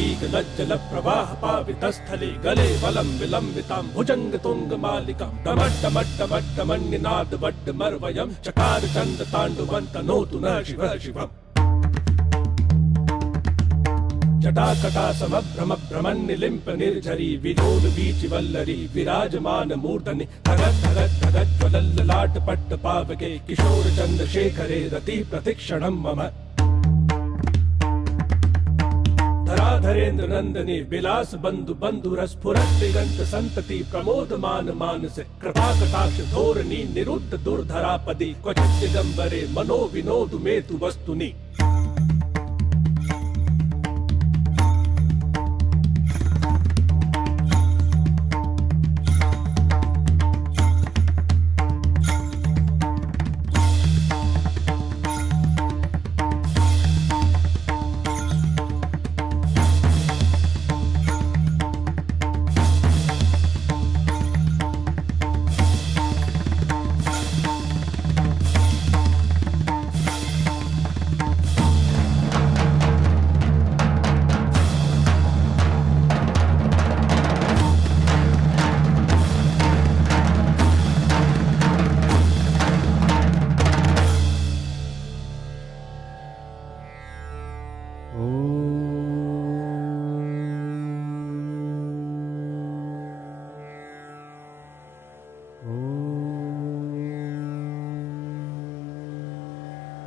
वीग लज्जल प्रवाह पावितस्थले गले वलम विलंबितां भुजंग तुंग मालिकां डमड्डमड्डमड्डमन्निनाद वड्डमर्वयं चकार चंद तांडुवन्तनोतु न शिव शिवम् जटाकटा समभ्रम भ्रमन्निलिम्प निर्झरी विलोल वीचि वल्लरी विराजमान मूर्धनि धगत धगत धगत ज्वलल्ललाट पट्ट पावके किशोर चंद्रशेखरे रति प्रतिक्षणं मम धराधरेन्द्र नंदनी विलास बंधु बंधुरस स्फुरत दिगंत संतति प्रमोदमान मानसे कृपा कटाक्ष धोरणी निरुद्ध दुर्धरापदी क्वचित दिगंबरे मनो विनोदु मेतु वस्तुनि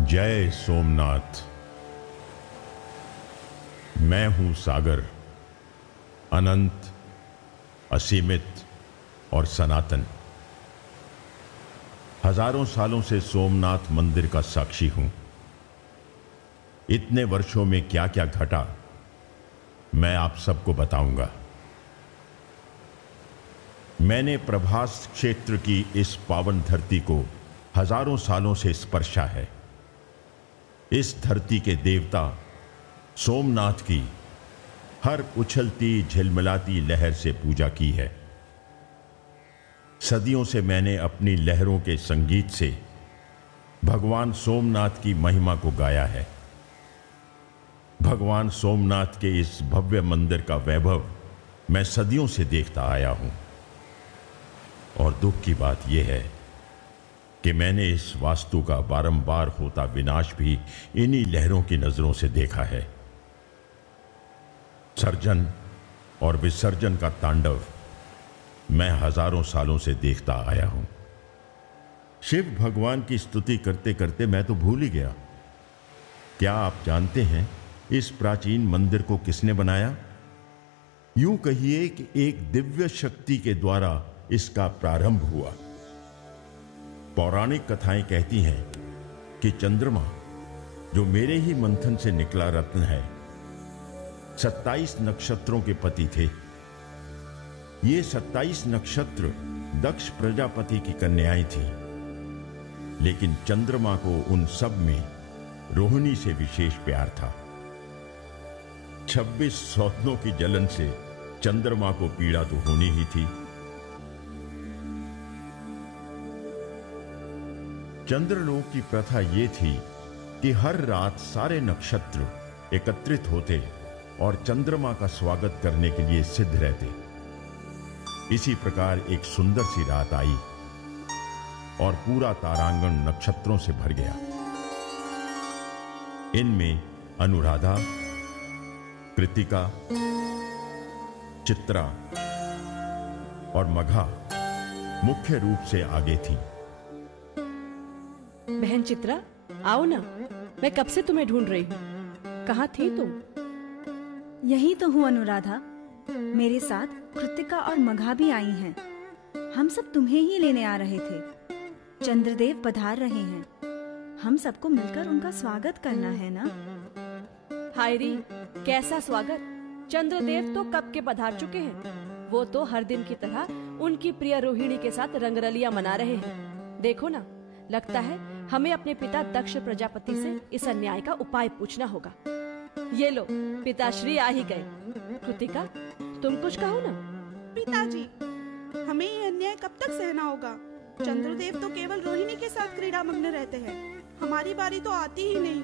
जय सोमनाथ। मैं हूं सागर, अनंत, असीमित और सनातन। हजारों सालों से सोमनाथ मंदिर का साक्षी हूं। इतने वर्षों में क्या क्या घटा, मैं आप सबको बताऊंगा। मैंने प्रभास क्षेत्र की इस पावन धरती को हजारों सालों से स्पर्शा है। इस धरती के देवता सोमनाथ की हर उछलती झिलमिलाती लहर से पूजा की है। सदियों से मैंने अपनी लहरों के संगीत से भगवान सोमनाथ की महिमा को गाया है। भगवान सोमनाथ के इस भव्य मंदिर का वैभव मैं सदियों से देखता आया हूं। और दुख की बात यह है कि मैंने इस वास्तु का बारंबार होता विनाश भी इन्हीं लहरों की नजरों से देखा है। सर्जन और विसर्जन का तांडव मैं हजारों सालों से देखता आया हूं। शिव भगवान की स्तुति करते करते मैं तो भूल ही गया। क्या आप जानते हैं इस प्राचीन मंदिर को किसने बनाया? यूं कहिए कि एक दिव्य शक्ति के द्वारा इसका प्रारंभ हुआ। पौराणिक कथाएं कहती हैं कि चंद्रमा, जो मेरे ही मंथन से निकला रत्न है, 27 नक्षत्रों के पति थे। ये 27 नक्षत्र दक्ष प्रजापति की कन्याएं थीं, लेकिन चंद्रमा को उन सब में रोहिणी से विशेष प्यार था। 26 सौतनों की जलन से चंद्रमा को पीड़ा तो होनी ही थी। चंद्रलोक की प्रथा ये थी कि हर रात सारे नक्षत्र एकत्रित होते और चंद्रमा का स्वागत करने के लिए सिद्ध रहते। इसी प्रकार एक सुंदर सी रात आई और पूरा तारांगण नक्षत्रों से भर गया। इनमें अनुराधा, कृतिका, चित्रा और मघा मुख्य रूप से आगे थी। बहन चित्रा, आओ ना, मैं कब से तुम्हें ढूंढ रही हूँ। कहाँ थी तुम? यही तो हूँ अनुराधा। मेरे साथ कृतिका और मघा भी आई हैं। हम सब तुम्हें ही लेने आ रहे थे। चंद्रदेव पधार रहे हैं। हम सबको मिलकर उनका स्वागत करना है ना। हाय री, कैसा स्वागत? चंद्रदेव तो कब के पधार चुके हैं। वो तो हर दिन की तरह उनकी प्रिय रोहिणी के साथ रंगरलियां मना रहे हैं। देखो ना, लगता है हमें अपने पिता दक्ष प्रजापति से इस अन्याय का उपाय पूछना होगा। ये लो, पिताश्री आ ही गए। कृतिका, तुम कुछ कहो ना। पिताजी, हमें ये अन्याय कब तक सहना होगा? चंद्रदेव तो केवल रोहिणी के साथ क्रीड़ा मग्न रहते हैं। हमारी बारी तो आती ही नहीं।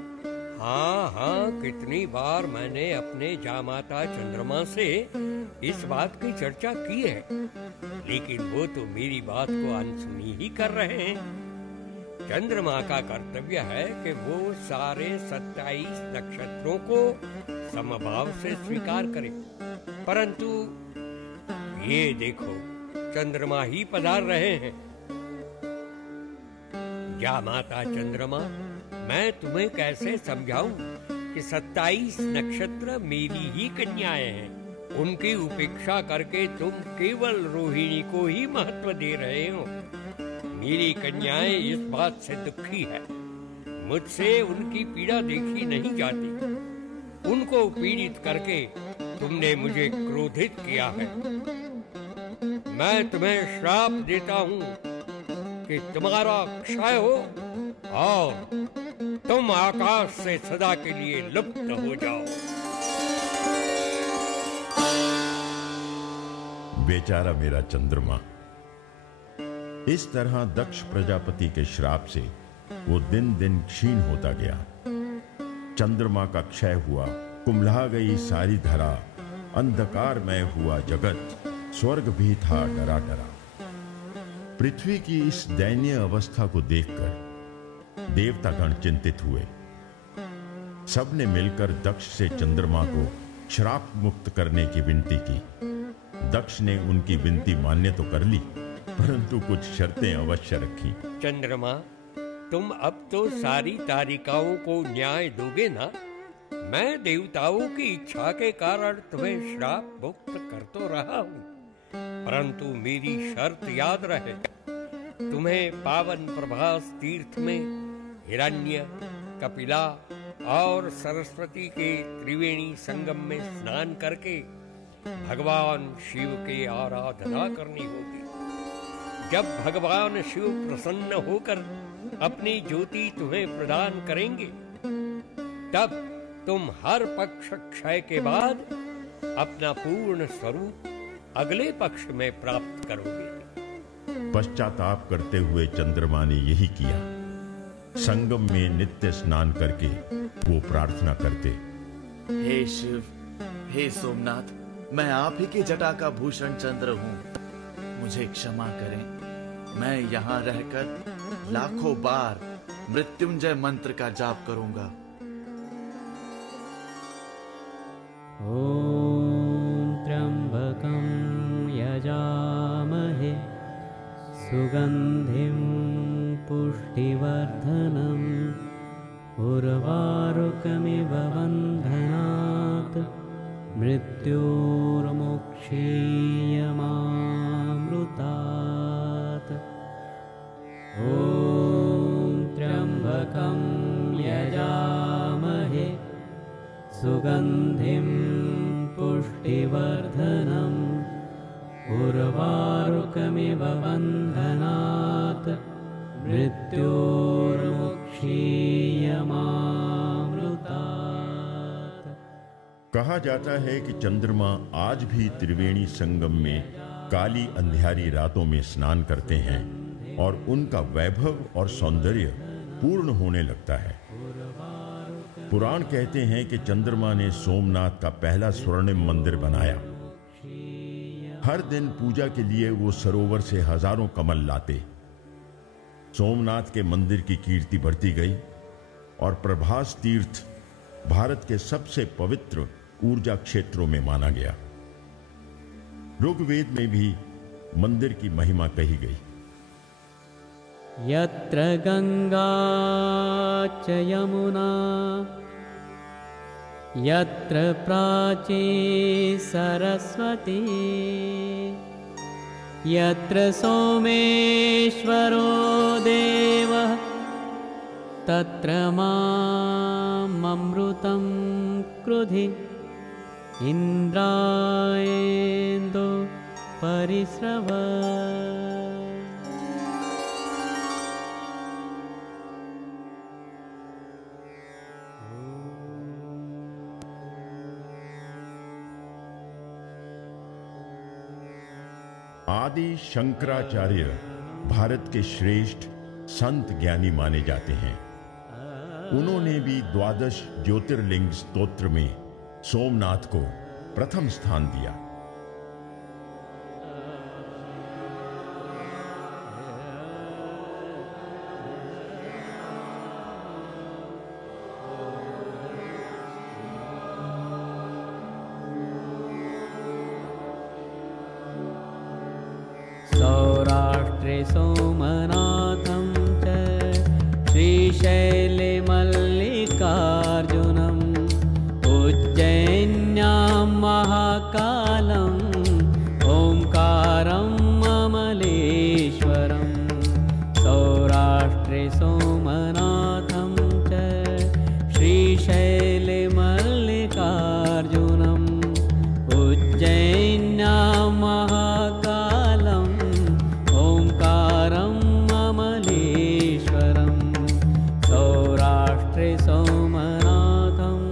हाँ हाँ, कितनी बार मैंने अपने जामाता चंद्रमा से इस बात की चर्चा की है, लेकिन वो तो मेरी बात को अनसुनी ही कर रहे हैं। चंद्रमा का कर्तव्य है कि वो सारे 27 नक्षत्रों को समभाव से स्वीकार करे, परंतु ये देखो, चंद्रमा ही पधार रहे हैं। जामाता चंद्रमा, मैं तुम्हें कैसे समझाऊं कि 27 नक्षत्र मेरी ही कन्याएं हैं। उनकी उपेक्षा करके तुम केवल रोहिणी को ही महत्व दे रहे हो। मेरी कन्याएं इस बात से दुखी है। मुझसे उनकी पीड़ा देखी नहीं जाती। उनको पीड़ित करके तुमने मुझे क्रोधित किया है। मैं तुम्हें श्राप देता हूँ कि तुम्हारा क्षय हो और तुम आकाश से सदा के लिए लुप्त हो जाओ। बेचारा मेरा चंद्रमा। इस तरह दक्ष प्रजापति के श्राप से वो दिन दिन क्षीण होता गया। चंद्रमा का क्षय हुआ, कुम्हला गई सारी धरा, अंधकारमय हुआ जगत, स्वर्ग भी था डरा डरा। पृथ्वी की इस दयनीय अवस्था को देखकर देवतागण चिंतित हुए। सबने मिलकर दक्ष से चंद्रमा को श्राप मुक्त करने की विनती की। दक्ष ने उनकी विनती मान्य तो कर ली, परंतु कुछ शर्तें अवश्य रखी। चंद्रमा, तुम अब तो सारी तारिकाओं को न्याय दोगे ना? मैं देवताओं की इच्छा के कारण तुम्हें श्राप मुक्त कर तो रहा हूँ, परंतु मेरी शर्त याद रहे। तुम्हें पावन प्रभास तीर्थ में हिरण्य, कपिला और सरस्वती के त्रिवेणी संगम में स्नान करके भगवान शिव की आराधना करनी होगी। जब भगवान शिव प्रसन्न होकर अपनी ज्योति तुम्हें प्रदान करेंगे, तब तुम हर पक्ष क्षय के बाद अपना पूर्ण स्वरूप अगले पक्ष में प्राप्त करोगे। पश्चाताप करते हुए चंद्रमा ने यही किया। संगम में नित्य स्नान करके वो प्रार्थना करते, हे शिव, हे सोमनाथ, मैं आप ही की जटा का भूषण चंद्र हूँ। मुझे क्षमा करें। मैं यहाँ रहकर लाखों बार मृत्युंजय मंत्र का जाप करूंगा। ओम त्र्यंबकं यजामहे सुगंधिं पुष्टिवर्धनम् उर्वारुकमिव बन्धनात् मृत्योर्मुक्षीयमामृतात्। ओम त्र्यंबकं यजामहे सुगंधिं पुष्टिवर्धनम् उर्वारुकमिव बन्धनात् मृत्योर्मुक्षीयमामृतात्। कहा जाता है कि चंद्रमा आज भी त्रिवेणी संगम में काली अंधियारी रातों में स्नान करते हैं और उनका वैभव और सौंदर्य पूर्ण होने लगता है। पुराण कहते हैं कि चंद्रमा ने सोमनाथ का पहला स्वर्णिम मंदिर बनाया। हर दिन पूजा के लिए वो सरोवर से हजारों कमल लाते। सोमनाथ के मंदिर की कीर्ति बढ़ती गई और प्रभास तीर्थ भारत के सबसे पवित्र ऊर्जा क्षेत्रों में माना गया। ऋग्वेद में भी मंदिर की महिमा कही गई। यत्र गंगा च यमुना यत्र प्राची सरस्वती यत्र सोमेश्वरो देवः तत्र मामृतं क्रुधि इंद्रायेन्दो परिस्रव। आदि शंकराचार्य भारत के श्रेष्ठ संत ज्ञानी माने जाते हैं। उन्होंने भी द्वादश ज्योतिर्लिंग स्तोत्र में सोमनाथ को प्रथम स्थान दिया। सौराष्ट्रे सोमनाथं च श्रीशैले मल्लिकार्जुनम् उज्जैन्यां महाकालम् ओंकारं अमलेश्वरम्। सौराष्ट्रे सोमनाथं च श्रीशैले मल्लिकार्जुनम् उज्जैन्यां महाकालम् ओंकारम् अमलेश्वरम्। सौराष्ट्रे सोमनाथम्।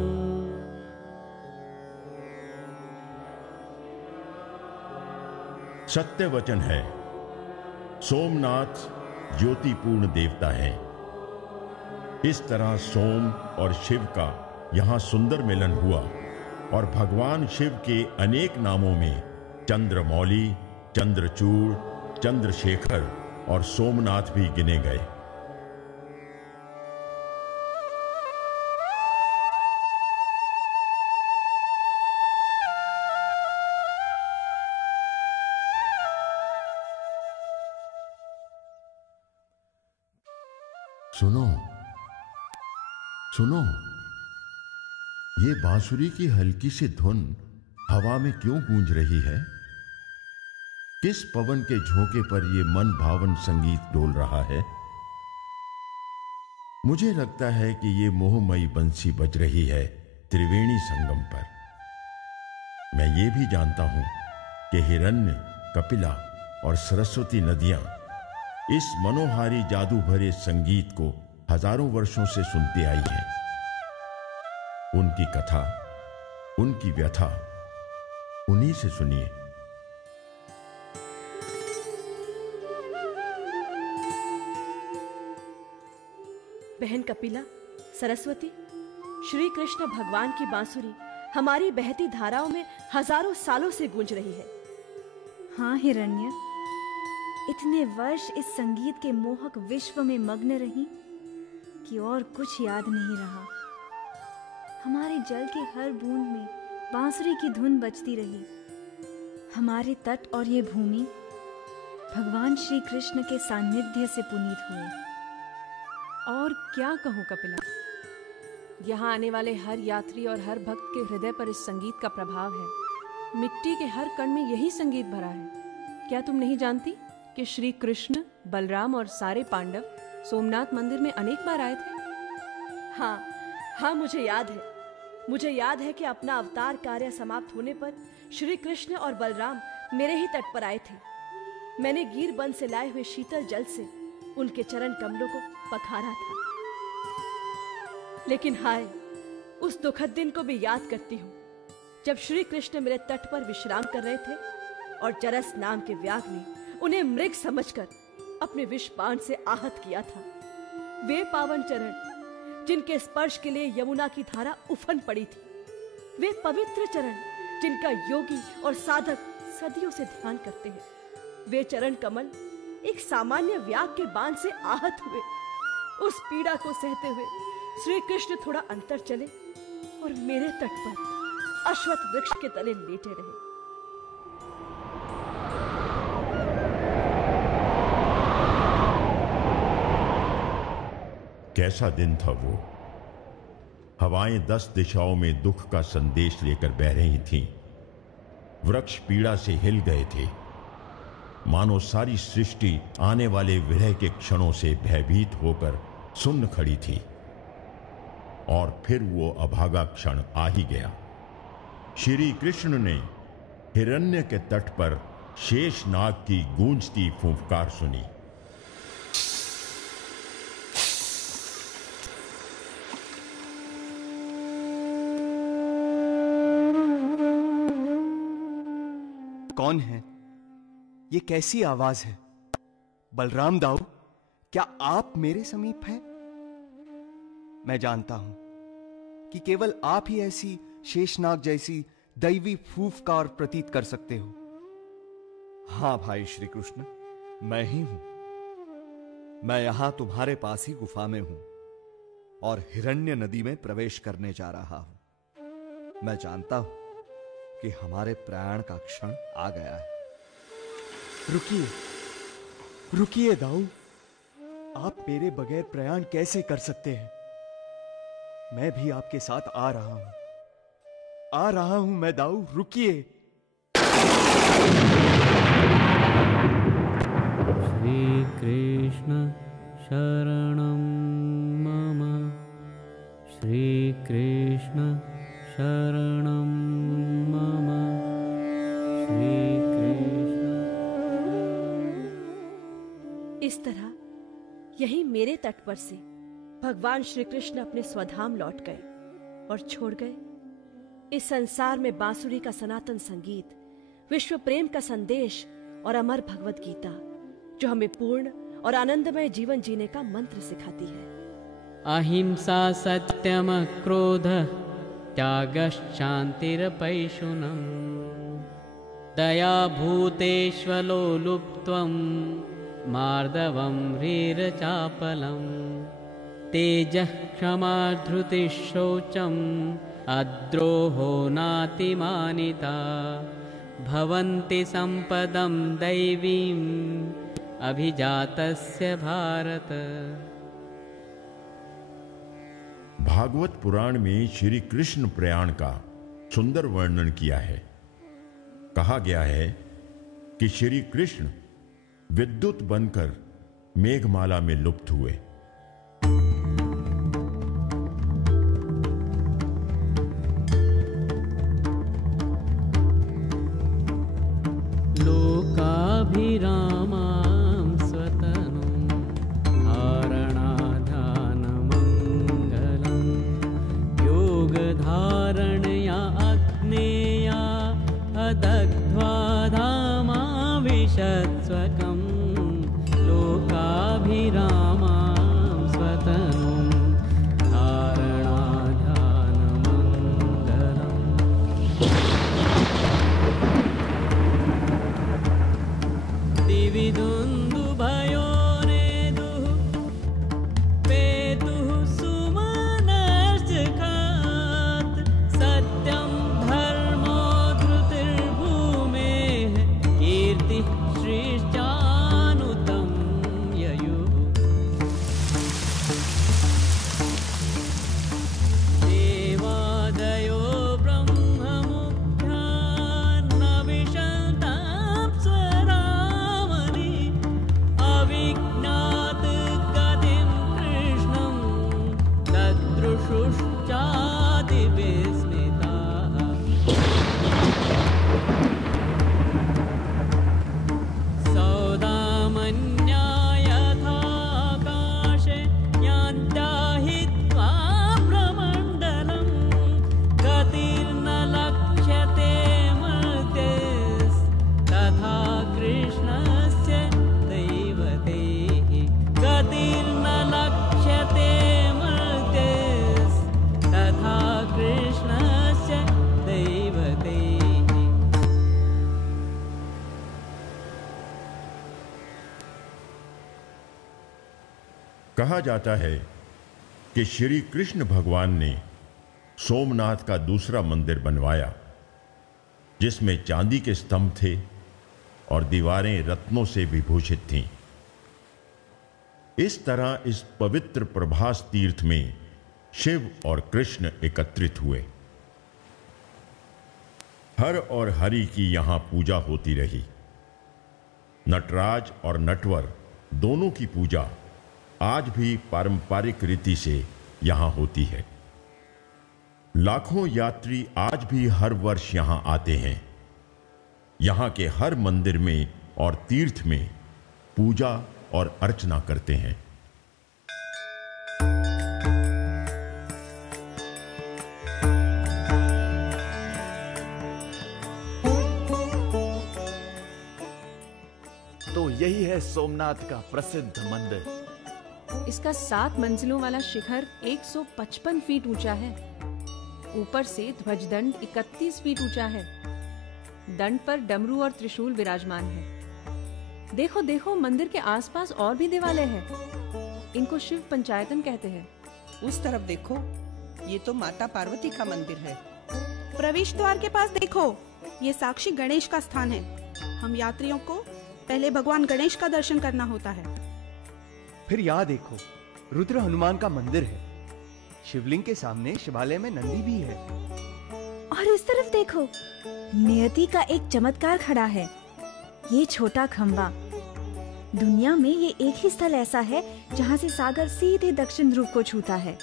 सत्य वचन है, सोमनाथ ज्योतिपूर्ण देवता है। इस तरह सोम और शिव का यहां सुंदर मिलन हुआ और भगवान शिव के अनेक नामों में चंद्रमौली, चंद्रचूड़, चंद्रशेखर और सोमनाथ भी गिने गए। सुनो सुनो, ये बांसुरी की हल्की सी धुन हवा में क्यों गूंज रही है? किस पवन के झोंके पर ये मन भावन संगीत डोल रहा है? मुझे लगता है कि ये मोहमयी बंसी बज रही है त्रिवेणी संगम पर। मैं ये भी जानता हूं कि हिरण्य, कपिला और सरस्वती नदियां इस मनोहारी जादू भरे संगीत को हजारों वर्षों से सुनती आई हैं। उनकी कथा, उनकी व्यथा उन्हीं से सुनिए। बहन कपिला, सरस्वती, श्री कृष्ण भगवान की बांसुरी हमारी बहती धाराओं में हजारों सालों से गूंज रही है। हाँ हिरण्य, इतने वर्ष इस संगीत के मोहक विश्व में मग्न रही कि और कुछ याद नहीं रहा। हमारे जल के हर बूंद में बांसुरी की धुन बजती रही। हमारे तट और ये भूमि भगवान श्री कृष्ण के सानिध्य से पुनीत हुए। और क्या कहूँ कपिला, यहाँ आने वाले हर यात्री और हर भक्त के हृदय पर इस संगीत का प्रभाव है। मिट्टी के हर कण में यही संगीत भरा है। क्या तुम नहीं जानती कि श्री कृष्ण, बलराम और सारे पांडव सोमनाथ मंदिर में अनेक बार आए थे? हाँ, मुझे याद है। मुझे याद है कि अपना अवतार कार्य समाप्त होने पर श्री कृष्ण और बलराम मेरे ही तट पर आए थे। मैंने गीरबंद से लाए हुए शीतल जल से उनके चरण कमलों को पखारा था। लेकिन हाय, उस दुखद दिन को भी याद करती हूँ जब श्री कृष्ण मेरे तट पर विश्राम कर रहे थे और जरस नाम के व्याघ्र ने उन्हें मृग समझकर अपने विष बाण से आहत किया था। वे पावन चरण जिनके स्पर्श के लिए यमुना की धारा उफन पड़ी थी, वे पवित्र चरण जिनका योगी और साधक सदियों से ध्यान करते हैं, वे चरण कमल एक सामान्य व्याघ्र के बाण से आहत हुए। उस पीड़ा को सहते हुए श्री कृष्ण थोड़ा अंतर चले और मेरे तट पर अश्वत्थ वृक्ष के तले लेटे रहे। कैसा दिन था वो। हवाएं 10 दिशाओं में दुख का संदेश लेकर बह रही थीं। वृक्ष पीड़ा से हिल गए थे, मानो सारी सृष्टि आने वाले विरह के क्षणों से भयभीत होकर सुन्न खड़ी थी। और फिर वो अभागा क्षण आ ही गया। श्री कृष्ण ने हिरण्य के तट पर शेषनाग की गूंजती फूंफकार सुनी। कौन है? ये कैसी आवाज है? बलराम दाऊ, क्या आप मेरे समीप हैं? मैं जानता हूं कि केवल आप ही ऐसी शेषनाग जैसी दैवी फूफ का और प्रतीत कर सकते हो। हां भाई श्री कृष्ण, मैं ही हूं। मैं यहां तुम्हारे पास ही गुफा में हूं और हिरण्य नदी में प्रवेश करने जा रहा हूं। मैं जानता हूं कि हमारे प्रयाण का क्षण आ गया है। रुकिए, रुकिए दाऊ, आप मेरे बगैर प्रयाण कैसे कर सकते हैं? मैं भी आपके साथ आ रहा हूं मैं दाऊ, रुकिए। श्री कृष्ण शरणं मम, श्री कृष्ण शरणं मम, श्री कृष्ण। इस तरह यही मेरे तट पर से भगवान श्री कृष्ण अपने स्वधाम लौट गए और छोड़ गए इस संसार में बांसुरी का सनातन संगीत, विश्व प्रेम का संदेश और अमर भगवत गीता, जो हमें पूर्ण और आनंदमय जीवन जीने का मंत्र सिखाती है। अहिंसा सत्यम क्रोध त्यागश्शान्तिरपैशुनम्, दया भूतेष्वलो लुप्त्वं मार्दवं ह्रीरचापलम्, तेजः क्षमा धृतिः शौचम् अद्रोहो नातिमानिता, भवन्ति सम्पदं दैवीम् अभिजातस्य भारत। भागवत पुराण में श्री कृष्ण प्रयाण का सुंदर वर्णन किया है। कहा गया है कि श्री कृष्ण विद्युत बनकर मेघमाला में लुप्त हुए। लोकाभिरामां स्वतनुं धारणाधानमङ्गलं, योगधारणया अग्नेया अदग्ध्वा धामा विशत्स्वकं, लोकाभिरामां स्वतनुं धारणाधानमङ्गलम्। दिविदुन्दुभयोनेदुः पेतुः सुमनश्चखात्, सत्यं धर्मो धृतिर्भूमेः कीर्तिः श्रीश्चानुतं ययुः। देवादयो ब्रह्ममुख्यान् न विशन्तां स्वरामणि, अविज्ञात गतिं कृष्णं तद्दृशुश्चातिविस्मिताः। सौदामन्या यथाकाशे यान्त्याहित्वा प्रमण्डलं, गतिर्न लक्ष्यते मर्त्यैस्तथा कृष्णस्य दैवतैः, गतिर्न लक्ष्यते मर्त्यैस्तथा कृष्णस्य दैवतैः। कहा जाता है कि श्री कृष्ण भगवान ने सोमनाथ का दूसरा मंदिर बनवाया, जिसमें चांदी के स्तंभ थे और दीवारें रत्नों से विभूषित थीं। इस तरह इस पवित्र प्रभास तीर्थ में शिव और कृष्ण एकत्रित हुए। हर और हरि की यहां पूजा होती रही। नटराज और नटवर दोनों की पूजा आज भी पारंपरिक रीति से यहां होती है। लाखों यात्री आज भी हर वर्ष यहां आते हैं। यहां के हर मंदिर में और तीर्थ में पूजा और अर्चना करते हैं। तो यही है सोमनाथ का प्रसिद्ध मंदिर। इसका 7 मंजिलों वाला शिखर 155 फीट ऊंचा है। ऊपर से ध्वजदंड 31 फीट ऊंचा है। दंड पर डमरू और त्रिशूल विराजमान है। देखो देखो, मंदिर के आसपास और भी देवालय हैं। इनको शिव पंचायतन कहते हैं। उस तरफ देखो, ये तो माता पार्वती का मंदिर है। प्रवेश द्वार के पास देखो, ये साक्षी गणेश का स्थान है। हम यात्रियों को पहले भगवान गणेश का दर्शन करना होता है। फिर यहाँ देखो, रुद्र हनुमान का मंदिर है। शिवलिंग के सामने शिवालय में नंदी भी है। और इस तरफ देखो, नियति का एक चमत्कार खड़ा है। ये छोटा खंबा, दुनिया में ये एक ही स्थल ऐसा है जहाँ से सागर सीधे दक्षिण ध्रुव को छूता है।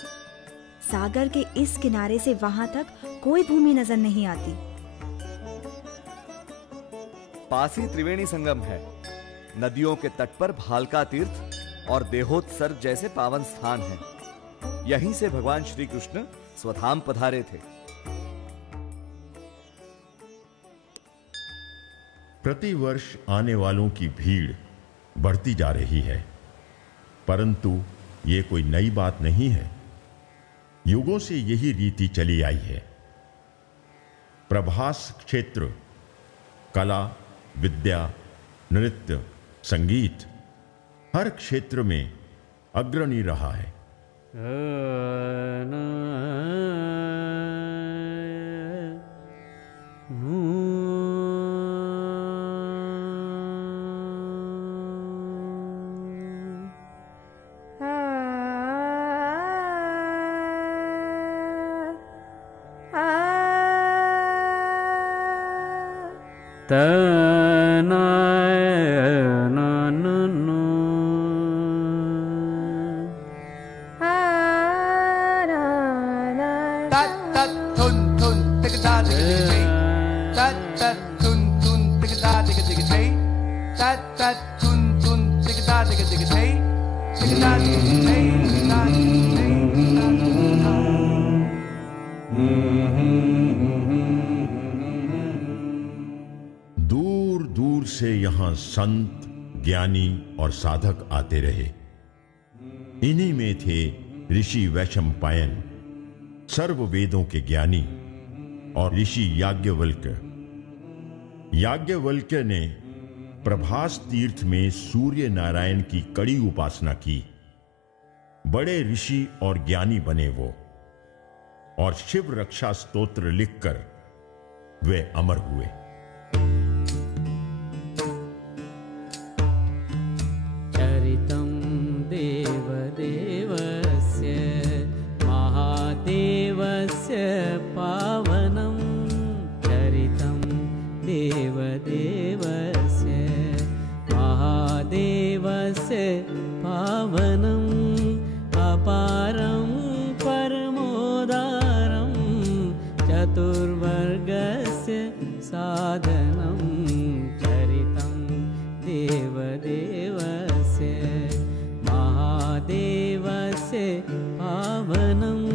सागर के इस किनारे से वहाँ तक कोई भूमि नजर नहीं आती। पास ही त्रिवेणी संगम है। नदियों के तट पर भालका तीर्थ और देहोत्सर्ग जैसे पावन स्थान हैं। यहीं से भगवान श्री कृष्ण स्वधाम पधारे थे। प्रतिवर्ष आने वालों की भीड़ बढ़ती जा रही है, परंतु ये कोई नई बात नहीं है। युगों से यही रीति चली आई है। प्रभास क्षेत्र कला, विद्या, नृत्य, संगीत हर क्षेत्र में अग्रणी रहा है। दूर दूर से यहां संत, ज्ञानी और साधक आते रहे। इन्हीं में थे ऋषि वैशंपायन, सर्व वेदों के ज्ञानी, और ऋषि याज्ञवल्क्य। याज्ञवल्क्य ने प्रभास तीर्थ में सूर्य नारायण की कड़ी उपासना की। बड़े ऋषि और ज्ञानी बने वो, और शिव रक्षा स्तोत्र लिखकर वे अमर हुए। चरितं देवदेवस्य महादेवस्य पावनं। चरितं देवदेवस्य महादेवस्य पावनम्। अपारं परमोदारं चतुर्वर्गस्य साधनं। चरितं देवदेवस्य महादेवस्य पावनम्।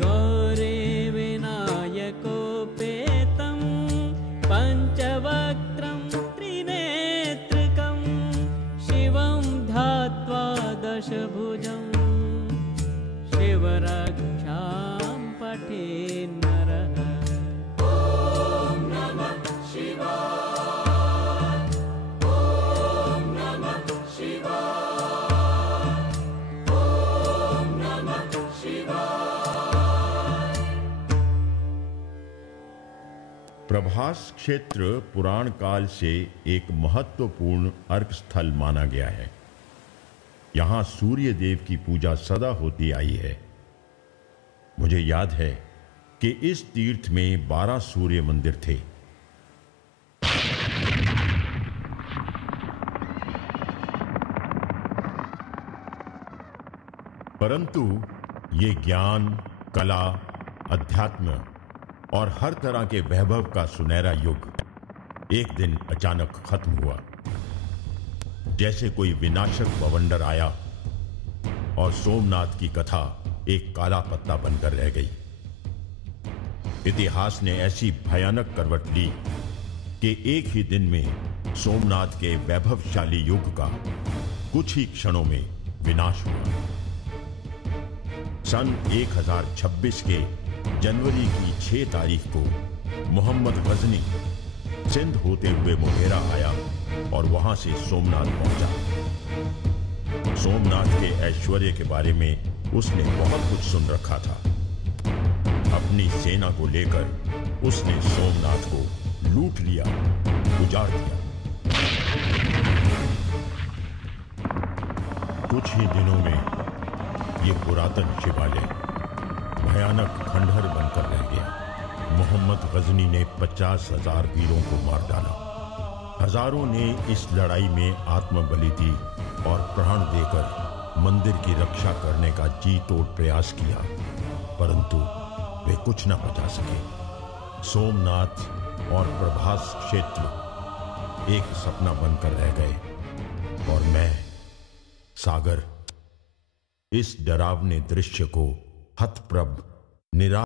गौरे विनायकोपेतं पंचवक्त्रं त्रिनेत्रकं। शिवं ध्यात्वा दशभुजं शिवरक्षां पठेन्नरः। प्रभास क्षेत्र पुराण काल से एक महत्वपूर्ण अर्क स्थल माना गया है। यहां सूर्य देव की पूजा सदा होती आई है। मुझे याद है कि इस तीर्थ में 12 सूर्य मंदिर थे। परंतु ये ज्ञान, कला, अध्यात्म और हर तरह के वैभव का सुनहरा युग एक दिन अचानक खत्म हुआ। जैसे कोई विनाशक बवंडर आया और सोमनाथ की कथा एक काला पत्ता बनकर रह गई। इतिहास ने ऐसी भयानक करवट ली कि एक ही दिन में सोमनाथ के वैभवशाली युग का कुछ ही क्षणों में विनाश हुआ। सन 1026 के जनवरी की 6 तारीख को मोहम्मद गजनी सिंध होते हुए मोढेरा आया और वहां से सोमनाथ पहुंचा। सोमनाथ के ऐश्वर्य के बारे में उसने बहुत कुछ सुन रखा था। अपनी सेना को लेकर उसने सोमनाथ को लूट लिया, उजाड़ दिया। कुछ ही दिनों में ये पुरातन शिवालय भयानक खंडहर बनकर रह गया। मोहम्मद गजनी ने 50,000 वीरों को मार डाला। हजारों ने इस लड़ाई में आत्मबलि दी और प्राण देकर मंदिर की रक्षा करने का जी तोड़ प्रयास किया, परंतु वे कुछ न बचा सके। सोमनाथ और प्रभास क्षेत्र एक सपना बनकर रह गए और मैं, सागर, इस डरावने दृश्य को हतप्रभ निराश